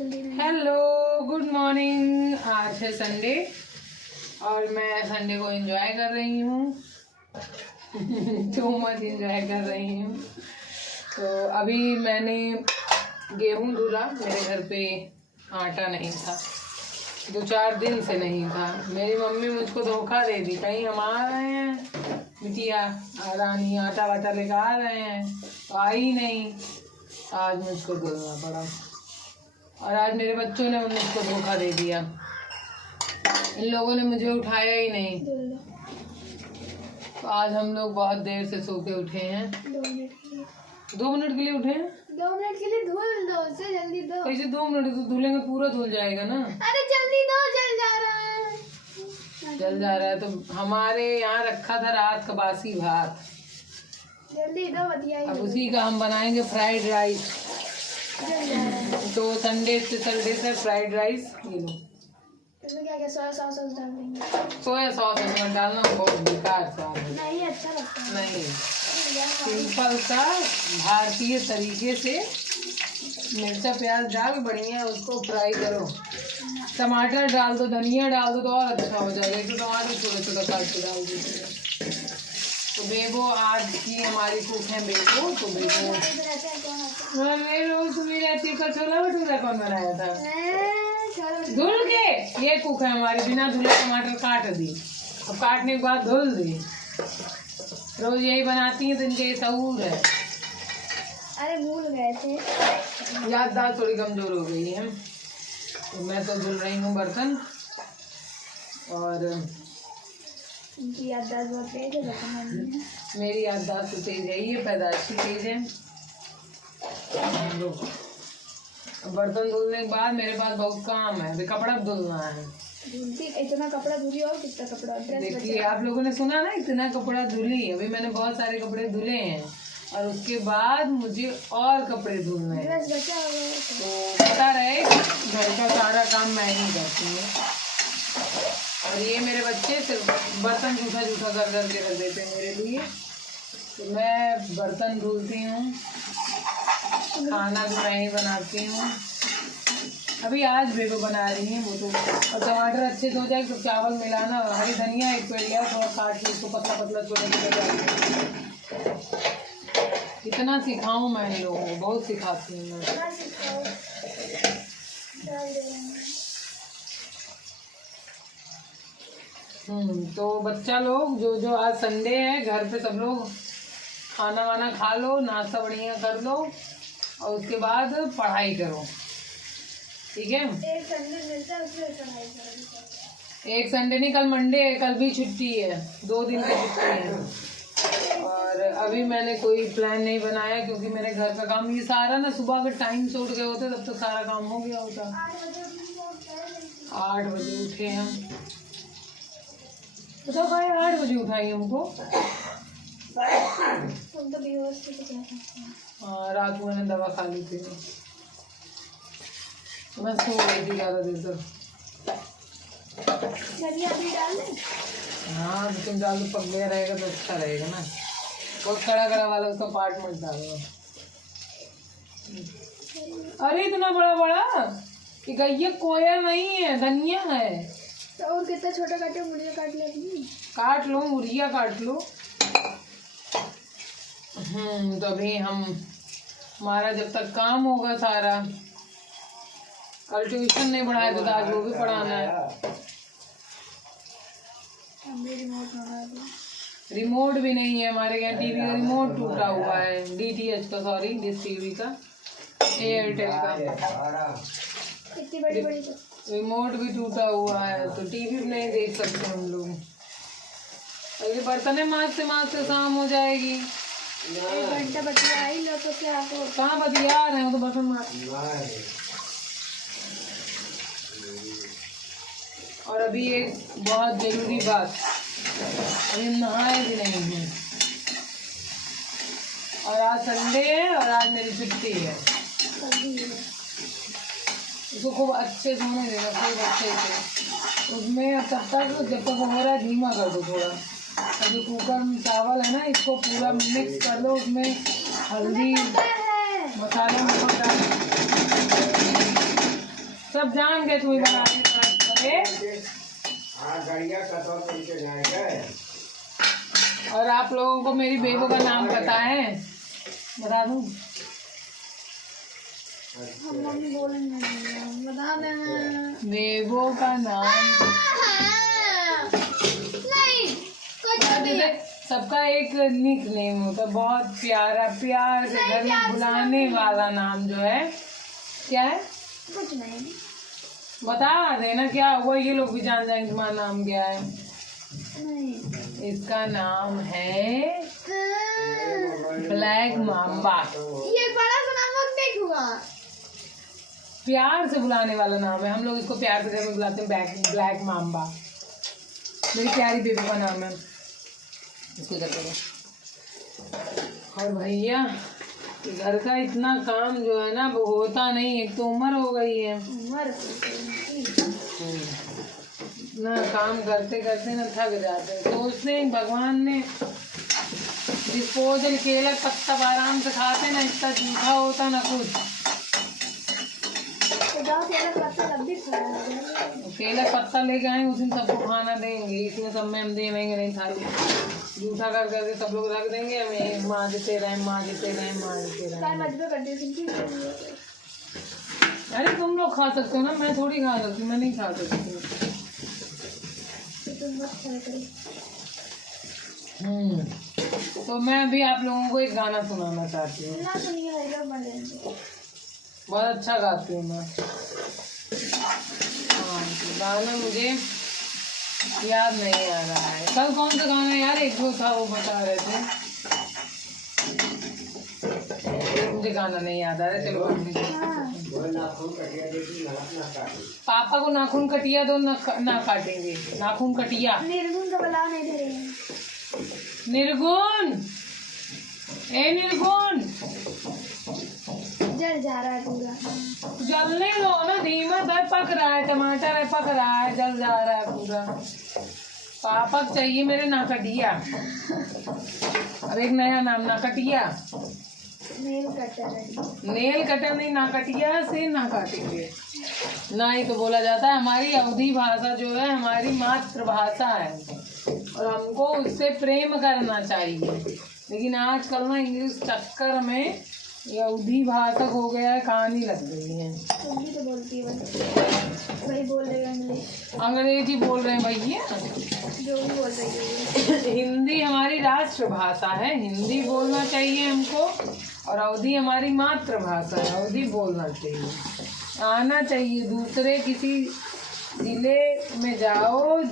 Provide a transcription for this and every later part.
Hello good morning. आज है Sunday और मैं संडे को एंजॉय कर रही हूँ टू मच एंजॉय कर रही हूँ। तो अभी मैंने गेहूँ धुला, मेरे घर पे आटा नहीं था, 2-4 दिन से नहीं था। मेरी मम्मी मुझको धोखा दे दी, कहीं हम आ रहे हैं बिटिया रानी आटा वाटा लेकर आ रहे हैं, तो आई नहीं। आज मुझको धुलना पड़ा और आज मेरे बच्चों ने मुझको धोखा दे दिया। इन लोगों ने मुझे उठाया ही नहीं, तो आज हम लोग बहुत देर से सो के उठे हैं। 2 मिनट के लिए उठे हैं। 2 मिनट के लिए धुल दो, उससे जल्दी दो। कैसे 2 मिनट? तो धुलेंगे पूरा धुल जाएगा ना। अरे जल्दी दो, जल जा रहा है। जल जा रहा है तो हमारे यहाँ रखा था रात का बासी भात, जल्दी दो बतिया। अब उसी का हम बनाएंगे फ्राइड राइस। तो संडे से फ्राइड राइस। ये लो, इसमें क्या क्या सोया सॉस डाल देंगे। सोया सॉस मत डालना, बहुत बेकार स्वाद है। नहीं अच्छा लगता है। नहीं, सिंपल सा भारतीय तरीके से मिर्चा प्याज डाल बढ़िया उसको फ्राई करो। टमाटर डाल दो, धनिया डाल दो तो और अच्छा हो जाएगा। एक तो टमाटर छोटा छोटा काट के डाल दीजिए। तो बेबो आज की हमारी कुक है बेबो। तो बेबो मैं रोज तुम्हें रहती का छोला भटूरा कौन बनाया था? धुल के। ये कुक है हमारी, बिना धुले टमाटर काट दी, अब काटने के बाद धुल दी। रोज यही बनाती है तो इनके ये सहूर है। अरे भूल गए थे, याददाश्त थोड़ी कमजोर हो गई है। तो मैं तो धुल रही हूँ बर्तन और इनकी याददाश्त बहुत तेज है, बर्तन मेरी याददाश्त तो तेज है, ये पैदाइशी तेज है। बर्तन धुलने के बाद मेरे पास बहुत काम है, अभी कपड़ा धुलना है। धुलती इतना कपड़ा धुली और कितना कपड़ा देखिए आप लोगों ने सुना ना, इतना कपड़ा धुली। अभी मैंने बहुत सारे कपड़े धुले हैं और उसके बाद मुझे और कपड़े धुलने हैं। ड्रेस बचा हुआ है तो पता रहे घर का सारा काम मैं ही करती हूँ। और ये मेरे बच्चे सिर्फ बर्तन जूठा जूठा कर करके रख देते हैं मेरे लिए। तो मैं बर्तन धुलती हूँ, खाना भी मैं ही बनाती हूँ। अभी आज बेबो बना रही है वो तो। और टमाटर अच्छे से हो जाए तो चावल मिलाना, हरी धनिया एक पेड़ लिया, थोड़ा काट के उसको पतला पतला छोटा छोटा। कितना सिखाऊं मैं इन लोगों को, बहुत सिखाती हूँ मैं। तो बच्चा लोग जो आज संडे है, घर पे सब लोग खाना वाना खा लो, नाश्ता बढ़िया कर लो और उसके बाद पढ़ाई करो, ठीक है? एक संडे मिलता है, उसमें पढ़ाई करो। एक संडे नहीं, कल मंडे है, कल भी छुट्टी है, 2 दिन की छुट्टी है। और अभी मैंने कोई प्लान नहीं बनाया क्योंकि मेरे घर का काम ये सारा ना सुबह के टाइम से उठ गए होते तब तक सारा काम हो गया होता। 8 बजे उठे हम। तो भाई 8 बजे उठाई हमको। हम तो बेहोश थे, क्या करते हैं। हाँ, रात को मैंने दवा खा ली थी, मैं सो गई थी ज़्यादा देर तक। धनिया भी डाल दें? हाँ तुम डाल दो, पक गया रहेगा तो अच्छा रहेगा ना। बहुत खड़ा खड़ा वाला उसका पार्ट मत डालो। अरे इतना बड़ा बड़ा कि ये कोया नहीं है, धनिया है। तो और कितना छोटा काटे, मुड़िया काट ले अपनी। काट लो, मुड़िया काट लो। तो अभी हमारा जब तक काम होगा सारा, कल ट्यूशन नहीं पढ़ाया तो आज वो भी पढ़ाना है। रिमोट भी नहीं है हमारे यहाँ, टीवी का रिमोट टूटा हुआ है, DTH का, सॉरी डिश टीवी का, एयरटेल का। इतनी बड़ी बड़ी रिमोट भी टूटा हुआ है तो टीवी भी नहीं देख सकते हम लोग। पहले बर्तन मांजते शाम हो जाएगी। 1 घंटा बतिया ही लो तो क्या हो। कहाँ बतिया रहे हो, तो बर्तन मांज। और अभी एक बहुत जरूरी बात, अभी नहाए भी नहीं हैं और आज संडे है और आज मेरी छुट्टी है। उसको खूब अच्छे से होने देना, खूब अच्छे से। उसमें तब तक जब तक वो हो रहा है धीमा कर दो थोड़ा। और जो कुकर में चावल है ना, इसको पूरा मिक्स कर लो, उसमें हल्दी मसाला नमक डाल अब जान गए तुम्हें बना और आप लोगों को मेरी बेबो का नाम पता है? बता दूं? हम मम्मी बोलेंगे बता देना। बेबो का नाम नहीं कुछ सबका एक निक नेम होता है, बहुत प्यारा, प्यार से घर में बुलाने वाला नाम जो है क्या है? कुछ नहीं। बता देना क्या हुआ, ये लोग भी जान जाएंगे तुम्हारा नाम क्या है। नहीं इसका नाम है ब्लैक माम्बा। ये बड़ा सा नाम देखूंगा। प्यार से बुलाने वाला नाम है, हम लोग इसको प्यार से घर में बुलाते हैं ब्लैक माम्बा। मेरी प्यारी बेबी का नाम है। इसको इधर करो। और भैया घर का इतना काम जो है ना वो होता नहीं, एक तो उम्र हो गई है ना, काम करते करते ना थक जाते हैं। सोचते हैं भगवान ने डिस्पोजल केला पत्ता आराम से खाते ना, इतना जूठा होता ना कुछ। केला पत्ता लेके आएंगे उस दिन सबको खाना देंगे, इसमें सब में हम देवेंगे नहीं, थाली जूठा कर करके सब लोग रख देंगे, हमें मांजते रहे। अरे तुम लोग खा सकते हो ना, मैं थोड़ी खा सकती, मैं नहीं खा सकती। तो मैं अभी आप लोगों को एक गाना सुनाना चाहती हूँ। बहुत अच्छा गाती हूँ मैं। हाँ गाना मुझे याद नहीं आ रहा है। कल कौन सा गाना यार एक जो था वो बता रहे थे, मुझे गाना नहीं याद आ रहा। चलो पापा को नाखून कटिया दो, ना काटेंगे नाखून कटिया। निर्गुण ए निर्गुण जल जा रहा है पूरा। जलने दो ना, धीमा है, पक रहा है, टमाटर है पक रहा है, जल जा रहा है पूरा। पापा चाहिए मेरे नाकटिया। अब एक नया नाम नाकटिया। Nail cutter. नेल कटर नहीं, नाकटिया से ना काटेंगे ना ही तो बोला जाता है। हमारी अवधी भाषा जो है हमारी मातृभाषा है और हमको उससे प्रेम करना चाहिए। लेकिन आजकल ना इंग्लिश चक्कर में ये अवधी भाषा हो गया है, कहानी लग गई है। तुम भी तो बोलती है भाई बोल रहे हैं इंग्लिश, अंग्रेजी बोल रहे हैं भैया, जो भी बोल रही है। हिंदी हमारी राष्ट्रभाषा है, हिंदी बोलना चाहिए हमको। और अवधी हमारी मातृभाषा है, अवधी बोलना चाहिए, आना चाहिए। दूसरे किसी जिले में जाओ,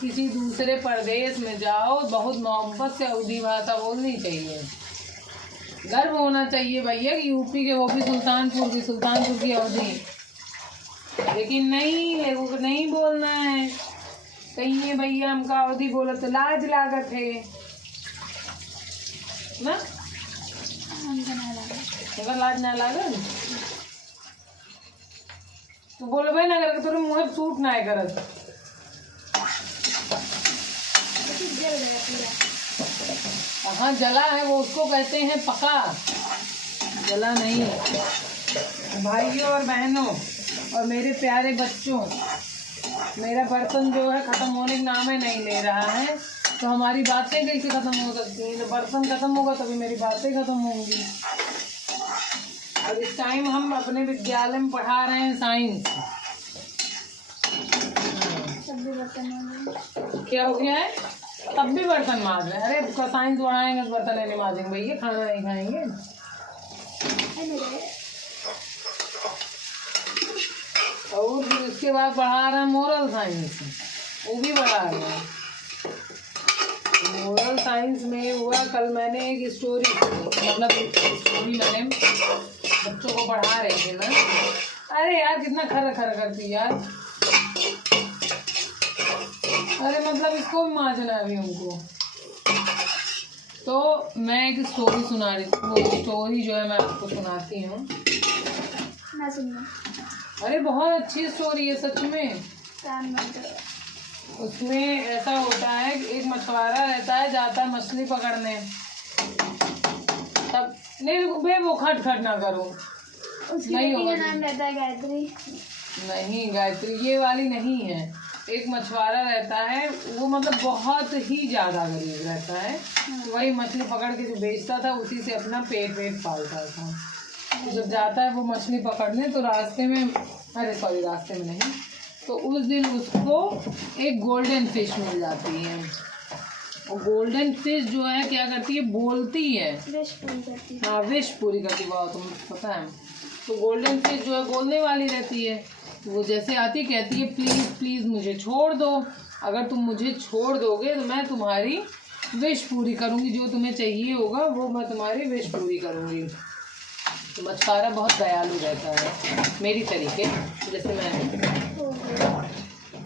किसी दूसरे प्रदेश में जाओ, बहुत मोहब्बत से अवधी भाषा बोलनी चाहिए। गर्व होना चाहिए भैया कि यूपी के वो भी सुल्तानपुर की अवधी। लेकिन नहीं, लोगों को नहीं बोलना है। कहीं भैया हमका अवधी बोला तो लाज लागत है ना, अगर लाज ना लागत तो बोलो भाई ना कर तो मुँह सूट ना है करत। हाँ जला है वो, उसको कहते हैं पका, जला नहीं। भाइयों और बहनों और मेरे प्यारे बच्चों, मेरा बर्तन जो है ख़त्म होने का नाम है नहीं ले रहा है, तो हमारी बातें कैसे ख़त्म हो सकती हैं? जब बर्तन ख़त्म होगा तभी मेरी बातें ख़त्म होंगी। और इस टाइम हम अपने विद्यालय में पढ़ा रहे हैं साइंस। क्या हो गया है? तब भी बर्तन मांज रहे हैं। अरे साइंस बढ़ाएंगे तो बर्तन नहीं मांजेंगे भैया, खाना नहीं खाएंगे। और फिर उसके बाद पढ़ा रहे हैं मोरल साइंस, वो भी पढ़ा रहे हैं। मोरल साइंस में हुआ, कल मैंने एक स्टोरी, मतलब स्टोरी मैंने बच्चों को पढ़ा रही थी मैं। अरे यार कितना खर खर करती यार। अरे मतलब इसको भी मांझना है अभी हमको। तो मैं एक स्टोरी सुना रही थी, वो स्टोरी जो है मैं आपको सुनाती हूँ। अरे बहुत अच्छी स्टोरी है सच में। उसमें ऐसा होता है कि एक मछुआरा रहता है, जाता है मछली पकड़ने। तब नहीं बे वो खट खट ना करो, उसकी बेटी का नाम रहता है गायत्री। नहीं गायत्री, ये वाली नहीं है। एक मछुआरा रहता है, वो मतलब बहुत ही ज़्यादा गरीब रहता है। तो वही मछली पकड़ के जो बेचता था, उसी से अपना पेट पालता था। तो जब जाता है वो मछली पकड़ने, तो रास्ते में, अरे सॉरी, रास्ते में नहीं, तो उस दिन उसको एक गोल्डन फिश मिल जाती है। और गोल्डन फिश जो है क्या करती है, बोलती है, विश पूरी करती है। हाँ विश पूरी करती है, तुमको पता है। तो गोल्डन फिश जो है बोलने वाली रहती है। तो वो जैसे आती कहती है, प्लीज़ प्लीज़ मुझे छोड़ दो, अगर तुम मुझे छोड़ दोगे तो मैं तुम्हारी विश पूरी करूँगी, जो तुम्हें चाहिए होगा वो मैं तुम्हारी विश पूरी करूँगी। तो मछुआरा बहुत दयालु रहता है, मेरी तरीके, जैसे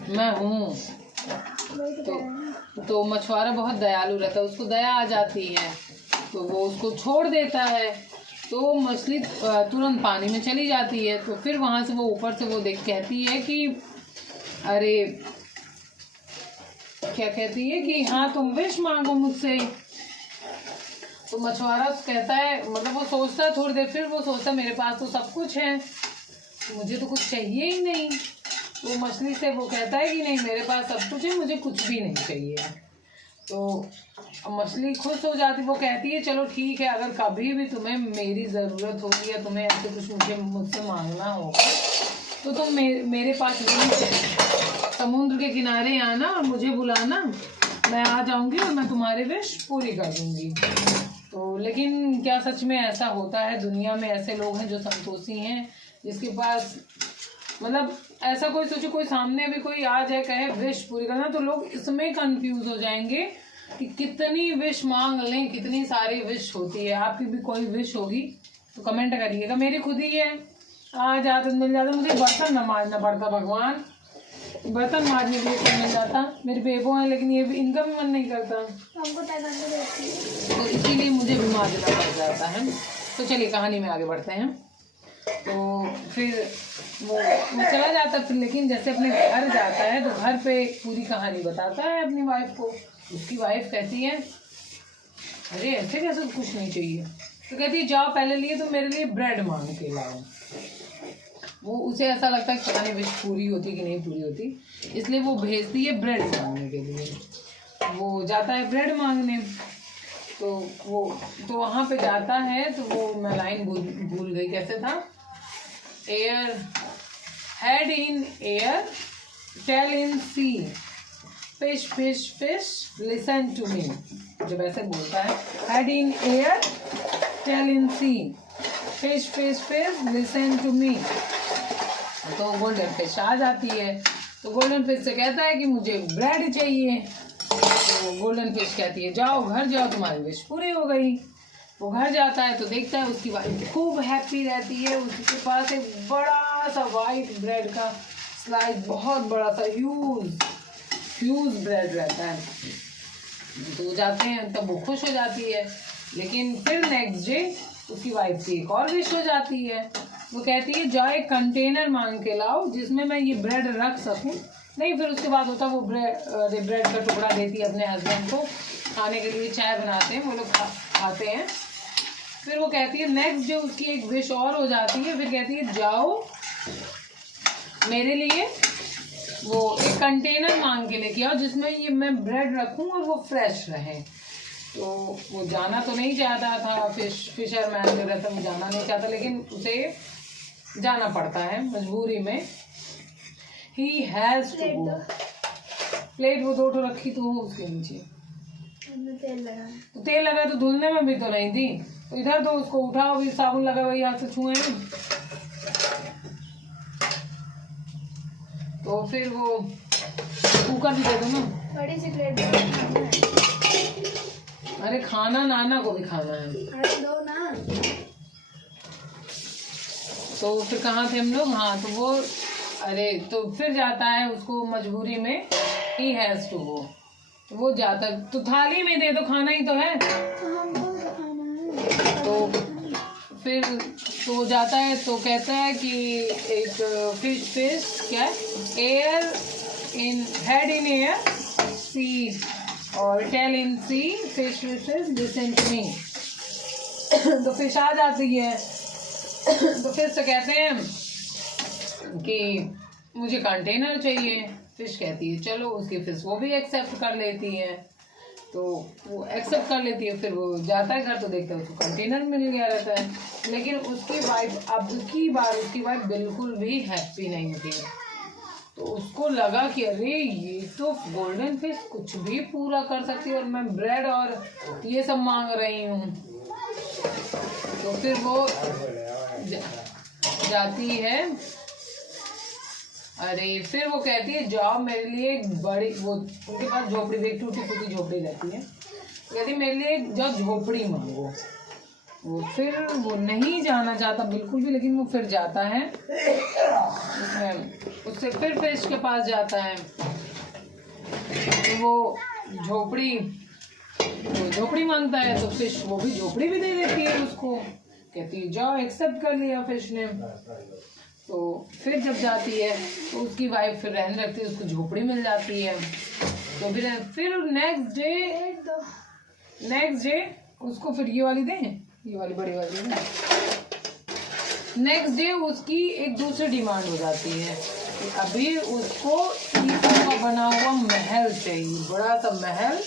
मैं हूँ। तो मछुआरा बहुत दयालु रहता है, उसको दया आ जाती है, तो वो उसको छोड़ देता है। तो मछली तुरंत पानी में चली जाती है। तो फिर वहाँ से वो ऊपर से वो देख कहती है कि अरे, क्या कहती है कि हाँ तुम विश मांगो मुझसे। तो मछुआरा कहता है, मतलब वो सोचता है थोड़ी देर, फिर वो सोचता है मेरे पास तो सब कुछ है, मुझे तो कुछ चाहिए ही नहीं। तो मछली से वो कहता है कि नहीं, मेरे पास सब कुछ है, मुझे कुछ भी नहीं चाहिए। तो मछली खुश हो जाती, वो कहती है चलो ठीक है, अगर कभी भी तुम्हें मेरी ज़रूरत होगी या तुम्हें ऐसे कुछ मुझसे मांगना होगा तो तुम मेरे पास समुद्र के किनारे आना और मुझे बुलाना, मैं आ जाऊंगी और मैं तुम्हारी विश पूरी कर दूंगी। तो लेकिन क्या सच में ऐसा होता है? दुनिया में ऐसे लोग हैं जो संतोषी हैं, जिसके पास मतलब ऐसा कोई सोचे, कोई सामने भी कोई आ जाए कहे विश पूरी करना, तो लोग इसमें कंफ्यूज हो जाएंगे कि कितनी विश मांग लें, कितनी सारी विश होती है। आपकी भी कोई विश होगी तो कमेंट करिएगा। मेरी खुद ही है, आ जाता मिल जाता, मुझे बर्तन न मांजना पड़ता, भगवान बर्तन मांजने के लिए कोई मिल जाता। मेरे बेबो हैं, लेकिन ये भी, इनका भी मन नहीं करता, तो इसीलिए मुझे भी मांजना पड़ जाता है। तो चलिए कहानी में आगे बढ़ते हैं। तो फिर वो चला जाता, फिर लेकिन जैसे अपने घर जाता है तो घर पे पूरी कहानी बताता है अपनी वाइफ को। उसकी वाइफ कहती है अरे ऐसे कैसे, कुछ नहीं चाहिए। तो कहती है जाओ पहले लिए तो मेरे लिए ब्रेड मांग के लाओ। वो उसे ऐसा लगता है पता नहीं विश पूरी होती कि नहीं पूरी होती, इसलिए वो भेजती है ब्रेड मांगने के लिए। वो जाता है ब्रेड मांगने, तो वो तो वहाँ पे जाता है, तो वो मैं लाइन भूल गई, कैसे था, air head in air tail in sea, fish fish fish listen to me. जब ऐसे बोलता है head in air tail in sea, fish fish fish listen to me, तो गोल्डन फिश आ जाती है। तो गोल्डन फिश से कहता है कि मुझे ब्रेड चाहिए। तो गोल्डन फिश कहती है जाओ घर जाओ, तुम्हारी विश पूरी हो गई। वो घर जाता है तो देखता है उसकी वाइफ खूब हैप्पी रहती है, उसके पास एक बड़ा सा वाइट ब्रेड का स्लाइस, बहुत बड़ा सा ह्यूज ब्रेड रहता है। तो जाते हैं तब वो खुश हो जाती है। लेकिन फिर नेक्स्ट डे उसकी वाइफ की एक और विश हो जाती है। वो कहती है जाओ एक कंटेनर मांग के लाओ जिसमें मैं ये ब्रेड रख सकूं। नहीं, फिर उसके बाद होता वो ब्रेड का टुकड़ा देती है अपने हस्बैंड को खाने के लिए, चाय बनाते हैं वो लोग खाते हैं। फिर वो कहती है नेक्स्ट डे उसकी एक विश और हो जाती है। फिर कहती है जाओ मेरे लिए वो एक कंटेनर मांग के लेके आओ जिसमें ये मैं ब्रेड रखूं और वो फ्रेश रहे। तो वो जाना तो नहीं चाहता था, फिशरमैन जो रहता वो जाना नहीं चाहता, लेकिन उसे जाना पड़ता है मजबूरी में। He has to go. Plate वो दो रखी तो उसके नीचे तेल लगा तो धुलने में भी तो नहीं थी, तो इधर तो उसको उठाओ, भी साबुन लगा हुआ हाथ से छुए नहीं। तो फिर वो कुकर भी दे दो ना, बड़ी सी प्लेट। अरे खाना नाना को भी खाना है, अरे दो ना। तो फिर कहाँ थे हम लोग? हाँ, तो वो अरे तो फिर जाता है उसको मजबूरी में, ही हैज टू गो। तो वो जाता तो थाली में दे दो, खाना ही तो है। तो फिर तो जाता है तो कहता है कि एक फिश क्या air in head in air sea और tail in sea, fish fishes listen to me. तो फिश आ जाती है। तो फिर से कहते हैं कि मुझे कंटेनर चाहिए। फिश कहती है चलो, उसकी फिश वो भी एक्सेप्ट कर लेती है, तो वो एक्सेप्ट कर लेती है। फिर वो जाता है घर तो देखता है उसको कंटेनर मिल गया रहता है। लेकिन उसकी वाइफ, अब की बार उसकी वाइफ बिल्कुल भी हैप्पी नहीं थी। तो उसको लगा कि अरे ये तो गोल्डन फिश कुछ भी पूरा कर सकती है और मैं ब्रेड और ये सब मांग रही हूँ। तो फिर वो जाती है, अरे फिर वो कहती है जाओ मेरे लिए एक बड़ी, वो उनके पास झोपड़ी, एक टूटी फूटी झोपड़ी रहती है, कहती मेरे लिए जाओ झोपड़ी मांगो। वो फिर वो नहीं जाना चाहता बिल्कुल भी, लेकिन वो फिर जाता है उससे फिर फिश के पास जाता है। तो वो झोपड़ी मांगता है, तो फिश वो भी झोपड़ी भी दे देती है उसको, कहती है जाओ, एक्सेप्ट कर लिया फिश ने। तो फिर जब जाती है तो उसकी वाइफ फिर रहने लगती है, उसको झोपड़ी मिल जाती है। तो फिर नेक्स्ट डे उसको फिर ये वाली दें, ये वाली बड़ी वाली दें। नेक्स्ट डे उसकी एक दूसरी डिमांड हो जाती है कि अभी उसको ईंटों का बना हुआ महल चाहिए, बड़ा सा महल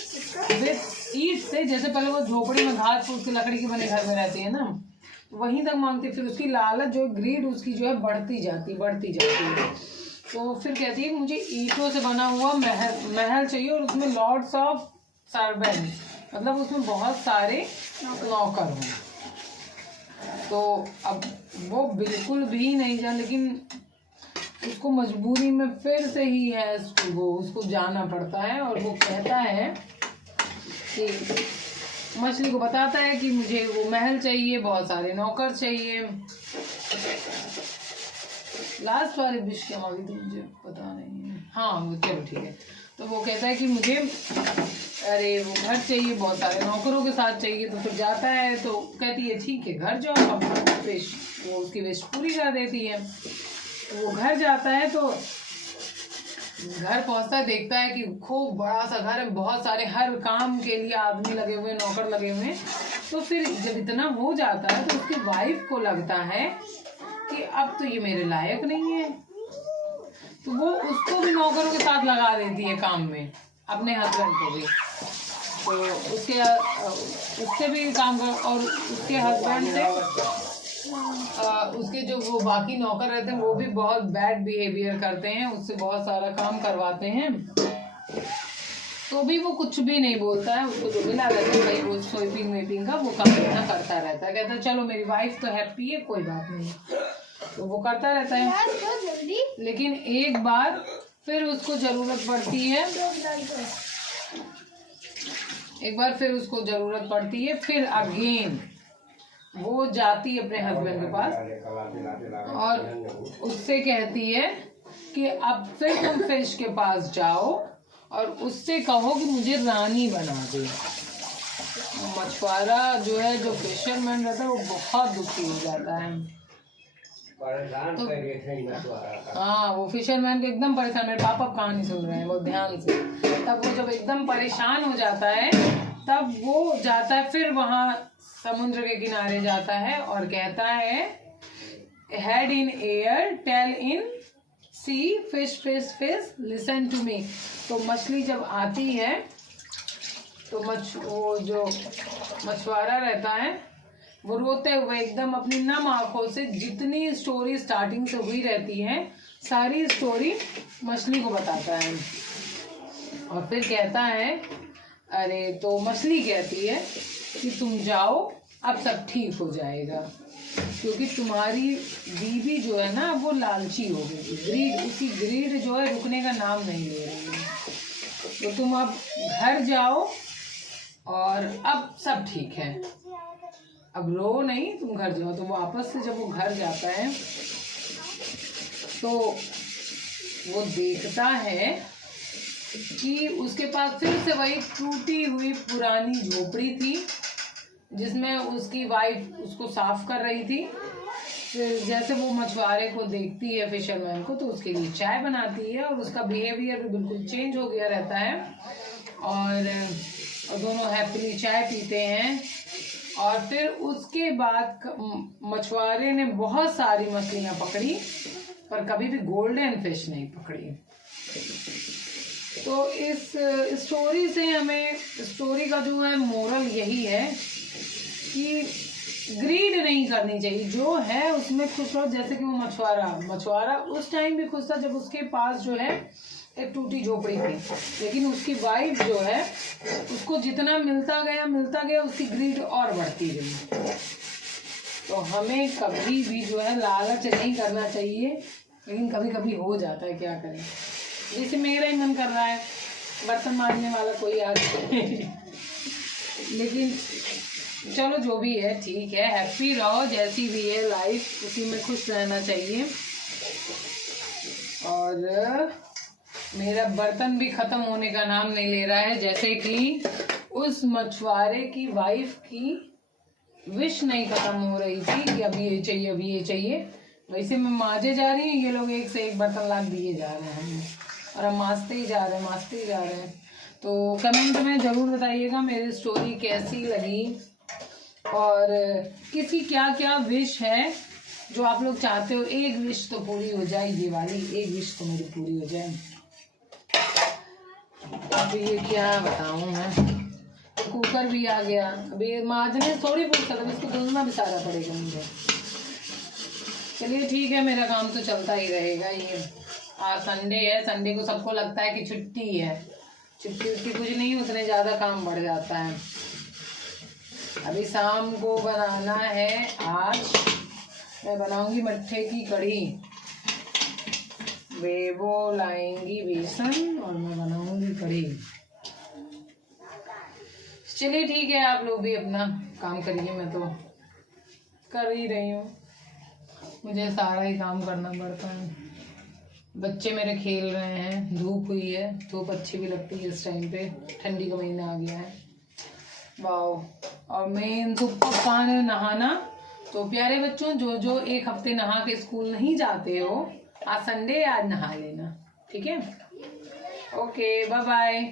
विद ईंट से। जैसे पहले वो झोपड़ी में घास फूस की लकड़ी के बने घर में रहती है ना, वहीं तक मांगती। फिर उसकी लालच जो ग्रीड उसकी जो है बढ़ती जाती है। तो फिर कहती है कि मुझे ईंटों से बना हुआ महल चाहिए और उसमें लॉर्ड्स ऑफ सर्वेंट, मतलब उसमें बहुत सारे नौकर हों। तो अब वो बिल्कुल भी नहीं जान, लेकिन उसको मजबूरी में फिर से ही है उसको जाना पड़ता है। और वो कहता है कि मछली को बताता है कि मुझे वो महल चाहिए, बहुत सारे नौकर चाहिए। लास्ट वाली विश क्या मांगी थी मुझे पता नहीं है, हाँ वो चलो ठीक है। तो वो कहता है कि मुझे अरे वो घर चाहिए, बहुत सारे नौकरों के साथ चाहिए। तो फिर जाता है, तो कहती है ठीक है घर जाओ, अब विश वो उसकी विश पूरी कर देती है। तो वो घर जाता है, तो घर पहुंचता है, देखता है कि खूब बड़ा सा घर है, बहुत सारे हर काम के लिए आदमी लगे हुए, नौकर लगे हुए। तो फिर जब इतना हो जाता है तो उसकी वाइफ को लगता है कि अब तो ये मेरे लायक नहीं है, तो वो उसको भी नौकरों के साथ लगा देती है काम में, अपने हस्बैंड को भी। तो उससे भी काम कर, और उसके हस्बैंड से उसके जो वो बाकी नौकर रहते हैं वो भी बहुत बैड बिहेवियर करते हैं, उससे बहुत सारा काम करवाते हैं। तो भी वो कुछ भी नहीं बोलता है, उसको जो मिला रहता है भाई वो स्वीपिंग वेपिंग का वो काम करता रहता है। कहता है चलो मेरी वाइफ तो हैप्पी है, कोई बात नहीं, तो वो करता रहता है। लेकिन एक बार फिर उसको जरूरत पड़ती है, फिर अगेन वो जाती है अपने हस्बैंड के पास और उससे कहती है कि अब फिर तुम फिश के पास जाओ और उससे कहो कि मुझे रानी बना दे। मछुआरा जो है, जो फिशरमैन रहता है, वो बहुत दुखी हो जाता है। तो हाँ, वो फिशरमैन को एकदम परेशान, मेरे पापा कहानी सुन रहे हैं वो ध्यान से। तब वो जब एकदम परेशान हो जाता है, तब वो जाता है फिर वहां समुद्र के किनारे जाता है और कहता है head in air tail in sea fish fish fish listen to me. तो मछली जब आती है तो वो जो मछुआरा रहता है वो रोते हुए एकदम अपनी नम आंखों से जितनी स्टोरी स्टार्टिंग से हुई रहती है सारी स्टोरी मछली को बताता है। और फिर कहता है अरे, तो मछली कहती है कि तुम जाओ, अब सब ठीक हो जाएगा, क्योंकि तुम्हारी बीवी जो है ना वो लालची हो गई, ग्रीड, उसकी ग्रीड जो है रुकने का नाम नहीं ले रही है। तो तुम अब घर जाओ और अब सब ठीक है, अब रो नहीं, तुम घर जाओ। तो वापस से जब वो घर जाता है तो वो देखता है कि उसके पास फिर से वही टूटी हुई पुरानी झोपड़ी थी जिसमें उसकी वाइफ उसको साफ कर रही थी। फिर जैसे वो मछुआरे को देखती है, फिशरमैन को, तो उसके लिए चाय बनाती है और उसका बिहेवियर भी बिल्कुल चेंज हो गया रहता है और दोनों हैप्पीली चाय पीते हैं। और फिर उसके बाद मछुआरे ने बहुत सारी मछलियाँ पकड़ी पर कभी भी गोल्डन फिश नहीं पकड़ी। तो इस स्टोरी से हमें, स्टोरी का जो है मोरल यही है कि ग्रीड नहीं करनी चाहिए, जो है उसमें खुश रहो। जैसे कि वो मछुआरा उस टाइम भी खुश था जब उसके पास जो है एक टूटी झोपड़ी थी, लेकिन उसकी वाइफ जो है उसको जितना मिलता गया उसकी ग्रीड और बढ़ती गई। तो हमें कभी भी जो है लालच नहीं करना चाहिए, लेकिन कभी कभी हो जाता है, क्या करें। जैसे मेरा ही मन कर रहा है बर्तन मारने वाला कोई आ जाए लेकिन चलो जो भी है ठीक है, हैप्पी रहो, जैसी भी है लाइफ उसी में खुश रहना चाहिए। और मेरा बर्तन भी खत्म होने का नाम नहीं ले रहा है, जैसे कि उस मछुआरे की वाइफ की विश नहीं खत्म हो रही थी कि अभी ये चाहिए अभी ये चाहिए, वैसे मैं माजे जा रही हूँ, ये लोग एक से एक बर्तन लाद दिए जा रहे हैं हमें, और हम माजते ही जा रहे हैं। तो कमेंट में ज़रूर बताइएगा मेरी स्टोरी कैसी लगी, और किसी क्या क्या विश है जो आप लोग चाहते हो। एक विश तो पूरी हो जाए, ये वाली एक विश तो मेरी पूरी हो जाए। अब ये क्या बताऊँ मैं, कुकर भी आ गया, अभी माजने थोड़ी फुर्सत है, इसको धुलना भी सारा पड़ेगा मुझे। चलिए ठीक है, मेरा काम तो चलता ही रहेगा। ये आज संडे है, संडे को सबको लगता है कि छुट्टी है, छुट्टी कुछ नहीं, उतने ज़्यादा काम बढ़ जाता है। अभी शाम को बनाना है, आज मैं बनाऊंगी मट्ठे की कढ़ी, बेबो लाएंगी बेसन और मैं बनाऊंगी कढ़ी। चलिए ठीक है, आप लोग भी अपना काम करिए, मैं तो कर ही रही हूँ, मुझे सारा ही काम करना पड़ता है। बच्चे मेरे खेल रहे हैं, धूप हुई है, धूप अच्छी भी लगती है इस टाइम पे, ठंडी का महीना आ गया है। वाह। और मेन तो पानी नहाना, तो प्यारे बच्चों जो एक हफ्ते नहा के स्कूल नहीं जाते हो, आज संडे आज नहा लेना, ठीक है। Okay bye bye.